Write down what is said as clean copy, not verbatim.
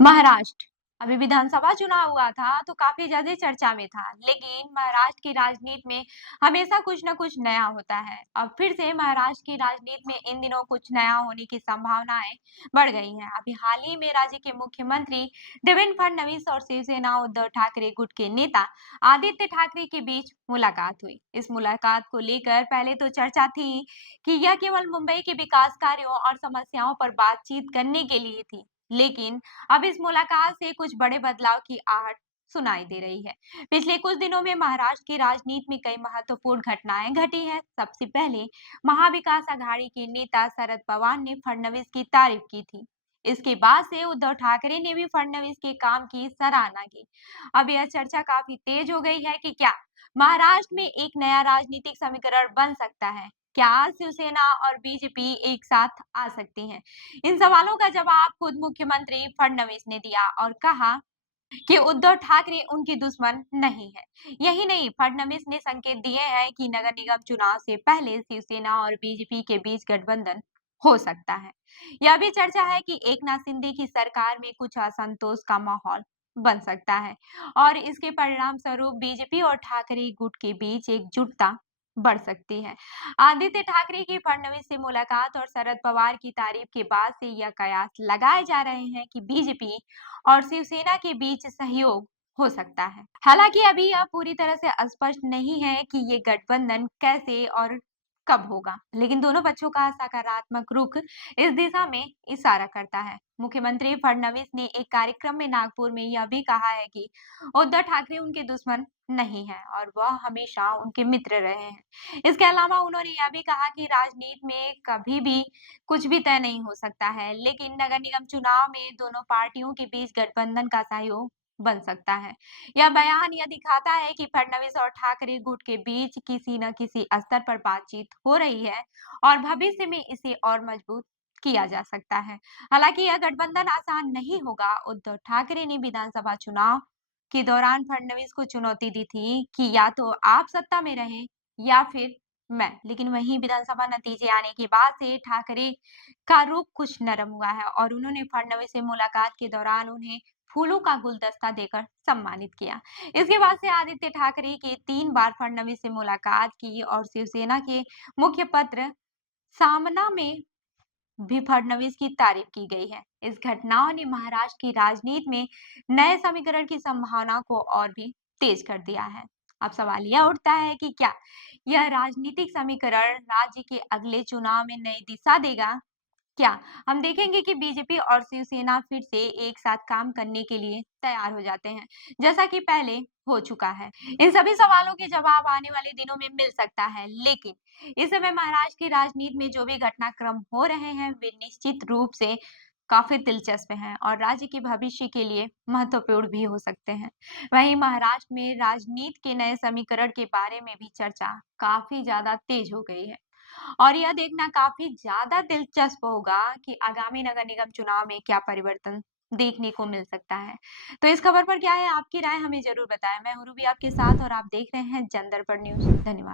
महाराष्ट्र अभी विधानसभा चुनाव हुआ था तो काफी ज्यादा चर्चा में था, लेकिन महाराष्ट्र की राजनीति में हमेशा कुछ न कुछ नया होता है। अब फिर से महाराष्ट्र की राजनीति में इन दिनों कुछ नया होने की संभावनाएं बढ़ गई हैं। अभी हाल ही में राज्य के मुख्यमंत्री देवेंद्र फडणवीस और शिवसेना उद्धव ठाकरे गुट के नेता आदित्य ठाकरे के बीच मुलाकात हुई। इस मुलाकात को लेकर पहले तो चर्चा थी कि यह केवल मुंबई के विकास कार्यों और समस्याओं पर बातचीत करने के लिए थी, लेकिन अब इस मुलाकात से कुछ बड़े बदलाव की आहट सुनाई दे रही है। पिछले कुछ दिनों में महाराष्ट्र की राजनीति में कई महत्वपूर्ण घटनाएं घटी हैं। सबसे पहले महाविकास आघाड़ी के नेता शरद पवार ने फडणवीस की तारीफ की थी। इसके बाद से उद्धव ठाकरे ने भी फडणवीस के काम की सराहना की। अब यह चर्चा काफी तेज हो गई है कि क्या महाराष्ट्र में एक नया राजनीतिक समीकरण बन सकता है। क्या शिवसेना और बीजेपी एक साथ आ सकती हैं? इन सवालों का जवाब खुद मुख्यमंत्री फडणवीस ने दिया और कहा कि उद्धव ठाकरे उनकी दुश्मन नहीं है। यही नहीं, फडणवीस ने संकेत दिए हैं कि नगर निगम चुनाव से पहले शिवसेना और बीजेपी के बीच गठबंधन हो सकता है। यह भी चर्चा है कि एकनाथ शिंदे की सरकार में कुछ असंतोष का माहौल बन सकता है और इसके परिणाम स्वरूप बीजेपी और ठाकरे गुट के बीच एकजुटता बढ़ सकती है। आदित्य ठाकरे की फडणवीस से मुलाकात और शरद पवार की तारीफ के बाद से यह कयास लगाए जा रहे हैं कि बीजेपी और शिवसेना के बीच सहयोग हो सकता है। हालांकि अभी यह पूरी तरह से स्पष्ट नहीं है कि ये गठबंधन कैसे और कब होगा, लेकिन दोनों पक्षों का सकारात्मक रुख इस दिशा में इशारा करता है। मुख्यमंत्री फडणवीस ने एक कार्यक्रम में नागपुर में यह भी कहा है कि उद्धव ठाकरे उनके दुश्मन नहीं है और वह हमेशा उनके मित्र रहे हैं। इसके अलावा उन्होंने यह भी कहा कि राजनीति में कभी भी कुछ भी तय नहीं हो सकता है, लेकिन नगर निगम चुनाव में दोनों पार्टियों के बीच गठबंधन का सहयोग बन सकता है। यह बयान यह दिखाता है कि फडणवीस और ठाकरे गुट के बीच किसी न किसी स्तर पर बातचीत हो रही है और भविष्य में इसे और मजबूत किया जा सकता है। हालांकि यह गठबंधन आसान नहीं होगा। उद्धव ठाकरे ने विधानसभा चुनाव के दौरान फडणवीस को चुनौती दी थी कि या तो आप सत्ता में रहें या फिर मैं, लेकिन वहीं विधानसभा नतीजे आने के बाद से ठाकरे का रुख कुछ नरम हुआ है और उन्होंने फडणवीस से मुलाकात के दौरान उन्हें फूलों का गुलदस्ता देकर सम्मानित किया। इसके बाद से आदित्य ठाकरे की 3 बार फडणवीस से मुलाकात की और शिवसेना के मुख्य पत्र सामना में भी फडणवीस की तारीफ की गई है। इस घटनाओं ने महाराष्ट्र की राजनीति में नए समीकरण की संभावना को और भी तेज कर दिया है। अब सवाल यह उठता है कि क्या यह राजनीतिक समीकरण राज्य के अगले चुनाव में नई दिशा देगा? क्या हम देखेंगे कि बीजेपी और शिवसेना फिर से एक साथ काम करने के लिए तैयार हो जाते हैं, जैसा कि पहले हो चुका है? इन सभी सवालों के जवाब आने वाले दिनों में मिल सकता है, लेकिन इस समय महाराष्ट्र की राजनीति में जो भी घटनाक्रम हो रहे हैं, वे निश्चित रूप से काफी दिलचस्प हैं और राज्य के भविष्य के लिए महत्वपूर्ण भी हो सकते हैं। वहीं महाराष्ट्र में राजनीति के नए समीकरण के बारे में भी चर्चा काफी ज्यादा तेज हो गई है और यह देखना काफी ज्यादा दिलचस्प होगा कि आगामी नगर निगम चुनाव में क्या परिवर्तन देखने को मिल सकता है। तो इस खबर पर क्या है आपकी राय, हमें जरूर बताएं। मैं हूं रूबी आपके साथ और आप देख रहे हैं जन दर्पण न्यूज। धन्यवाद।